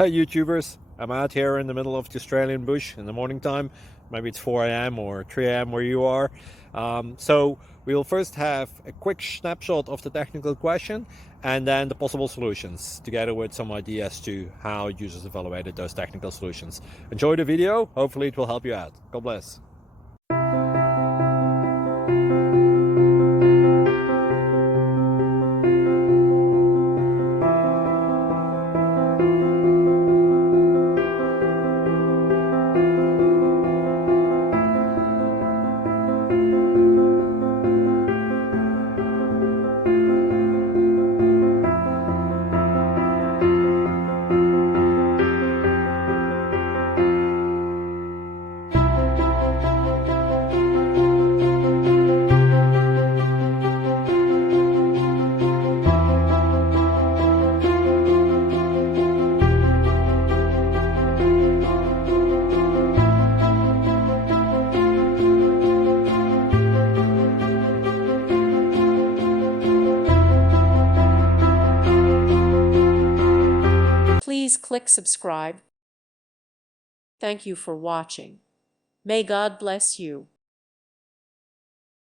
Hey YouTubers, I'm out here in the middle of the Australian bush in the morning time. Maybe it's 4 a.m. or 3 a.m. where you are. So we'll first have a quick snapshot of the technical question and then the possible solutions, together with some ideas to how users evaluated those technical solutions. Enjoy the video, hopefully it will help you out. God bless. Please click subscribe. Thank you for watching. May God bless you.